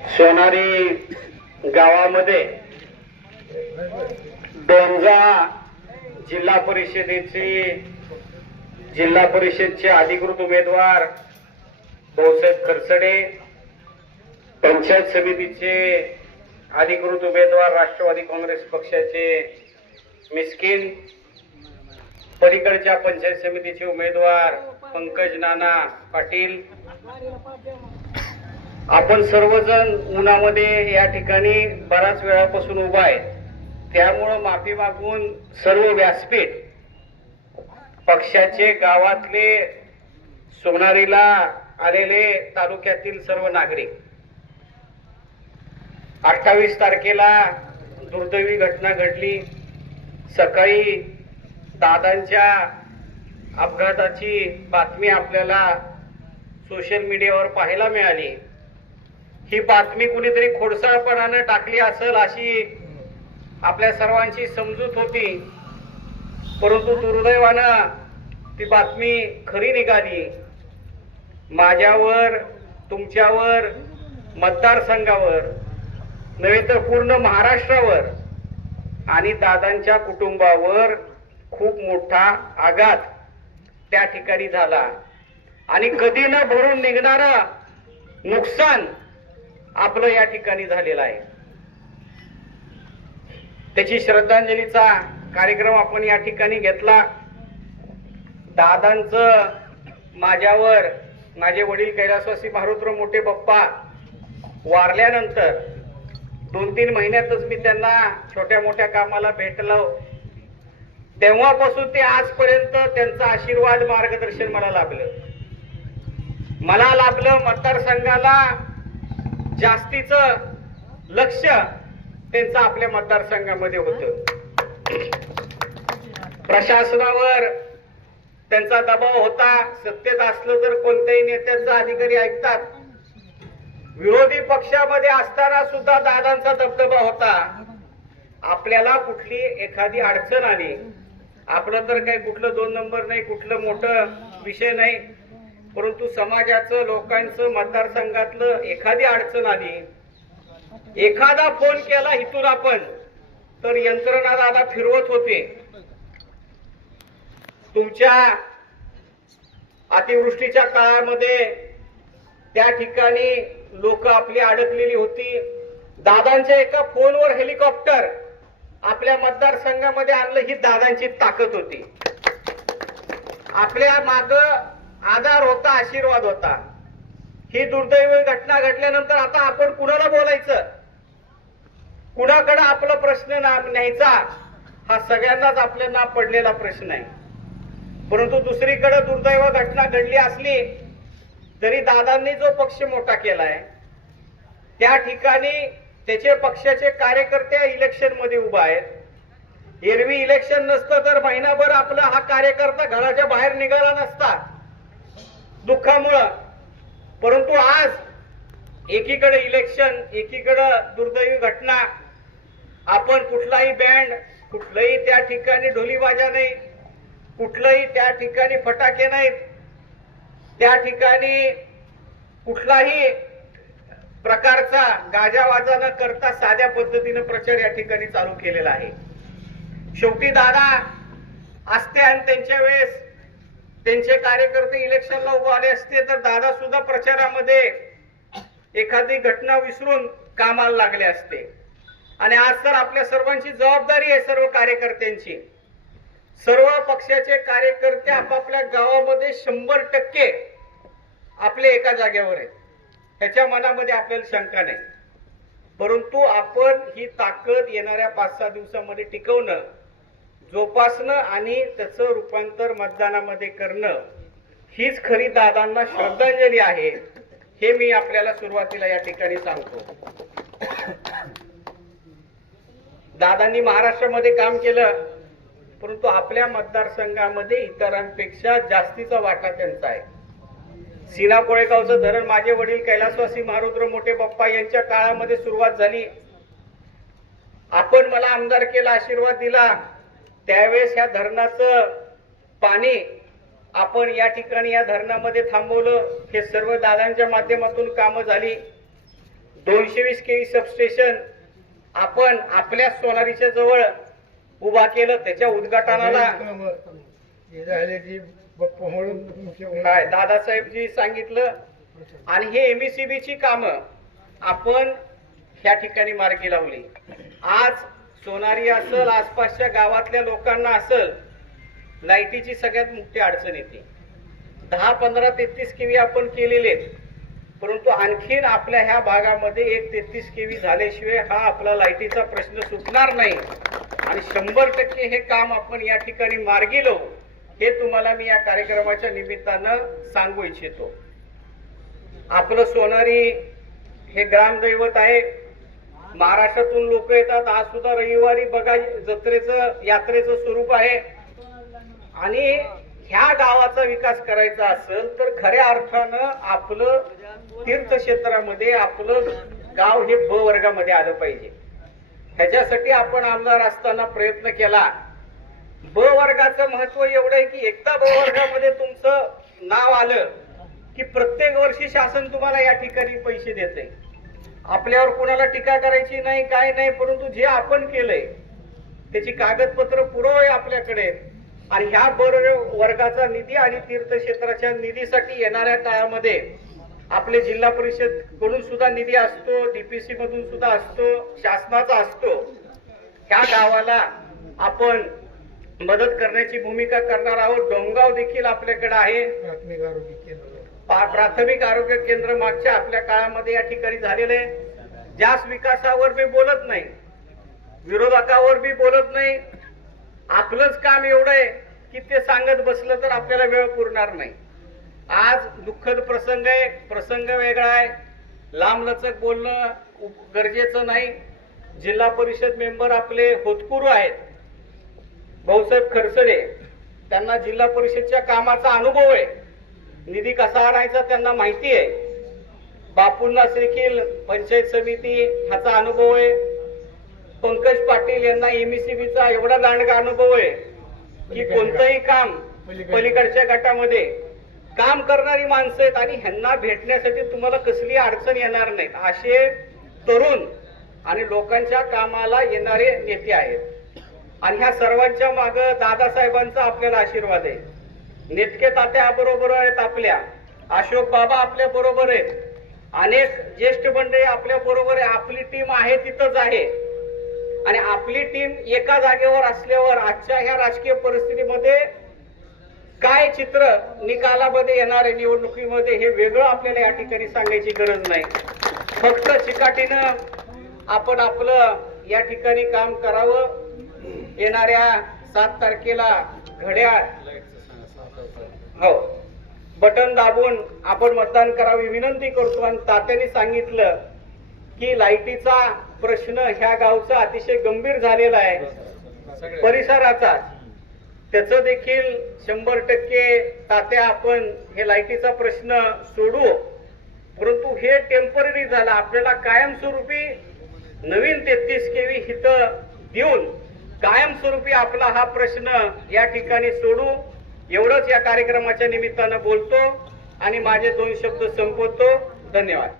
सोनारी गावामध्ये डोंजा जिल्हा परिषदचे अधिकृत उमेदवार भाऊसाहेब खरसडे, पंचायत समितीचे अधिकृत उमेदवार राष्ट्रवादी काँग्रेस पक्षाचे मिस्किन, पलीकडच्या पंचायत समितीचे उमेदवार पंकज नाना पाटील, आपण सर्वजण उन्हामध्ये या ठिकाणी बराच वेळापासून उभा आहे. त्यामुळे माफी मागून सर्व व्यासपीठ पक्षाचे गावातले सोनारीला आलेले तालुक्यातील सर्व नागरिक, 28 तारखेला दुर्दैवी घटना घडली. सकाळी दादांच्या अपघाताची बातमी आपल्याला सोशल मीडियावर पाहायला मिळाली. ही बातमी कुणीतरी खोडसाळपणाने टाकली असेल अशी आपल्या सर्वांची समजूत होती, परंतु दुर्दैवानं ती बातमी खरी निघाली. माझ्यावर, तुमच्यावर, मतदारसंघावर नव्हे तर पूर्ण महाराष्ट्रावर आणि दादांच्या कुटुंबावर खूप मोठा आघात त्या ठिकाणी झाला आणि कधी न भरून निघणारा नुकसान आपलं या ठिकाणी झालेलं आहे. त्याची श्रद्धांजलीचा कार्यक्रम आपण या ठिकाणी घेतला. दादांचं माझ्यावर, माझे वडील कैलासवासी मारुतराव मोठे बाप्पा वारल्यानंतर 2-3 महिन्यातच मी त्यांना छोट्या मोठ्या कामाला भेटलो. तेव्हापासून ते आजपर्यंत त्यांचा आशीर्वाद, मार्गदर्शन मला लाभलं. मतदारसंघाला जास्तीचं लक्ष त्यांचं आपल्या मतदारसंघामध्ये होतं. प्रशासनावर त्यांचा दबाव होता. सत्तेत असलं तर कोणत्याही नेत्याचा अधिकारी ऐकतात. विरोधी पक्षामध्ये असताना सुद्धा दादांचा दबदबा होता. आपल्याला कुठली एखादी अडचण आली, आपलं तर काही कुठलं 2 नंबर नाही, कुठलं मोठं विषय नाही, परंतु समाजाचं, लोकांचं, मतदारसंघातलं एखादी अडचण आली, एखादा फोन केला इथून आपण, तर यंत्रणा दादा फिरवत होते. तुमच्या अतिवृष्टीच्या काळामध्ये त्या ठिकाणी लोक आपली अडकलेली होती. दादांच्या एका फोनवर हेलिकॉप्टर आपल्या मतदारसंघामध्ये आणलं, ही दादांची ताकद होती. आपल्या माग आधार होता, आशीर्वाद होता. ही दुर्दैवी घटना घडल्यानंतर आता आपण कुणाला बोलायचं, कुणाकडे आपला प्रश्न न्यायचा, हा सगळ्यांनाच आपल्याला पडलेला प्रश्न आहे. परंतु दुसरीकडे दुर्दैव घटना घडली असली तरी दादांनी जो पक्ष मोठा केलाय त्या ठिकाणी त्याचे पक्षाचे कार्यकर्ते इलेक्शन मध्ये उभा आहेत. एरवी इलेक्शन नसतं तर महिनाभर आपला हा कार्यकर्ता घराच्या बाहेर निघाला नसता दुःखामुळं. परंतु आज एकीकडे इलेक्शन, एकीकडे दुर्दैवी घटना. आपण कुठलाही बँड, कुठलंही त्या ठिकाणी ढोलीबाजा नाही, कुठलंही त्या ठिकाणी फटाके नाहीत, त्या ठिकाणी कुठलाही प्रकारचा गाजावाजा न करता साध्या पद्धतीने प्रचार या ठिकाणी चालू केलेला आहे. शेवटी दादा असते आणि त्यांच्या वेळेस त्यांचे कार्यकर्ते इलेक्शनला उभे आले असते तर दादा सुद्धा प्रचारामध्ये एखादी घटना विसरून कामाला लागले असते. आणि आज तर आपल्या सर्वांची जबाबदारी आहे, सर्व कार्यकर्त्यांची. सर्व पक्षाचे कार्यकर्ते आपापल्या गावामध्ये 100% आपले एका जागेवर आहेत, त्याच्या मनामध्ये आपल्याला शंका नाही. परंतु आपण ही ताकद येणाऱ्या 5-6 दिवसामध्ये टिकवणं, जोपासणं आणि त्याचं रूपांतर मतदानामध्ये करणं, हीच खरी दादांना श्रद्धांजली आहे, हे मी आपल्याला सुरुवातीला या ठिकाणी सांगतो. दादांनी महाराष्ट्रामध्ये काम केलं, परंतु आपल्या मतदारसंघामध्ये इतरांपेक्षा जास्तीचा वाटा त्यांचा आहे. सीना कोळेगावचं धरण माझे वडील कैलासवासी मारुतराव मोठे बाप्पा यांच्या काळामध्ये सुरुवात झाली. आपण मला आमदारकीला आशीर्वाद दिला, त्यावेळेस या धरणाचं पाणी आपण या ठिकाणी या धरणामध्ये थांबवलं. हे सर्व दादांच्या माध्यमातून कामं झाली. 220 केव्ही सबस्टेशन आपण आपल्या सोनारीच्या जवळ उभा केलं. त्याच्या उद्घाटनाला काय दादासाहेबजी सांगितलं. आणि हे एमईसीबीची कामं आपण ह्या ठिकाणी मार्गी लावली. आज सोनारी असल, आसपासच्या गावातल्या लोकांना असल, लाईटीची सगळ्यात मोठी अडचण येते. 10, 15, 33 केव्ही आपण केलेले, परंतु आणखीन आपल्या ह्या भागामध्ये 33 केव्ही झाल्याशिवाय हा आपला लाईटीचा प्रश्न सुटणार नाही. आणि 100% हे काम आपण या ठिकाणी मार्गी लावू, हे तुम्हाला मी या कार्यक्रमाच्या निमित्तानं सांगू इच्छितो. आपलं सोनारी हे ग्रामदैवत आहे. महाराष्ट्रातून लोक येतात. आज सुद्धा रविवारी बघा जत्रेचं यात्रेचं स्वरूप आहे. आणि ह्या गावाचा विकास करायचा असेल तर खऱ्या अर्थानं आपलं तीर्थक्षेत्रामध्ये आपलं गाव हे ब वर्गामध्ये आलं पाहिजे. ह्याच्यासाठी आपण आमदार असताना प्रयत्न केला. ब वर्गाचं महत्व एवढं आहे की एकदा ब वर्गामध्ये तुमचं नाव आलं की प्रत्येक वर्षी शासन तुम्हाला या ठिकाणी पैसे देते. आपल्यावर कोणाला टीका करायची नाही, काय नाही, परंतु जे आपण केलंय त्याची कागदपत्र पुरावे आपल्याकडे. आणि ह्या ब वर्गाचा निधी आणि तीर्थक्षेत्राच्या निधीसाठी येणाऱ्या काळामध्ये आपले जिल्हा परिषद कडून सुद्धा निधी असतो, डीपीसी मधून सुद्धा असतो, शासनाचा असतो. ह्या गावाला आपण मदत करण्याची भूमिका करणार आहोत. डोंगाव देखील आपल्याकडे आहे. प्राथमिक आरोग्य केंद्र मागच्या आपल्या काळामध्ये या ठिकाणी झालेलं आहे. जास्त विकासावर मी बोलत नाही, विरोधकावर मी बोलत नाही. आपलंच काम एवढं आहे की ते सांगत बसलं तर आपल्याला वेळ पुरणार नाही. आज दुःखद प्रसंग आहे, प्रसंग वेगळा आहे. लांबलचक बोलणं गरजेचं नाही. जिल्हा परिषद मेंबर आपले होतकुरू आहेत, भाऊसाहेब खरसडे, त्यांना जिल्हा परिषदच्या कामाचा अनुभव आहे. निधी कसा आणायचा त्यांना माहिती आहे. बापूंना देखील पंचायत समिती ह्याचा अनुभव आहे. पंकज पाटील यांना एमईसीबीचा एवढा दांडगा अनुभव आहे की कोणतंही काम पलीकडच्या गटामध्ये काम करणारी माणसं आहेत आणि ह्यांना भेटण्यासाठी तुम्हाला कसली अडचण येणार नाही असे तरुण आणि लोकांच्या कामाला येणारे नेते आहेत. आणि ह्या सर्वांच्या मागे दादासाहेबांचा आपल्याला आशीर्वाद आहे. नेटके तात्या बरोबर आहेत आपल्या, अशोक बाबा आपल्या बरोबर आहेत, अनेक ज्येष्ठ मंडळी आपल्या बरोबर आहे. आपली टीम आहे तिथंच आहे. आणि आपली टीम एका जागेवर असल्यावर आजच्या ह्या राजकीय परिस्थितीमध्ये काय चित्र निकालामध्ये येणाऱ्या निवडणुकीमध्ये हे वेगळं आपल्याला या ठिकाणी सांगायची गरज नाही. फक्त चिकाटीनं आपण आपलं या ठिकाणी काम करावं. येणाऱ्या 7 तारखेला घड्याळ हो बटन दाबून आपण मतदान करावे विनंती करतो. आणि तात्याने सांगितलं की लाईटीचा प्रश्न ह्या गावचा अतिशय गंभीर झालेला आहे परिसराचा. त्याचं देखील 100% तात्या आपण हे लाईटीचा प्रश्न सोडू. परंतु हे टेम्पररी झालं. आपल्याला कायमस्वरूपी नवीन 33 केव्ही हितं देऊन कायमस्वरूपी आपला हा प्रश्न या ठिकाणी सोडू. एवढंच या कार्यक्रमाच्या निमित्तानं बोलतो आणि माझे 2 शब्द संपवतो. धन्यवाद.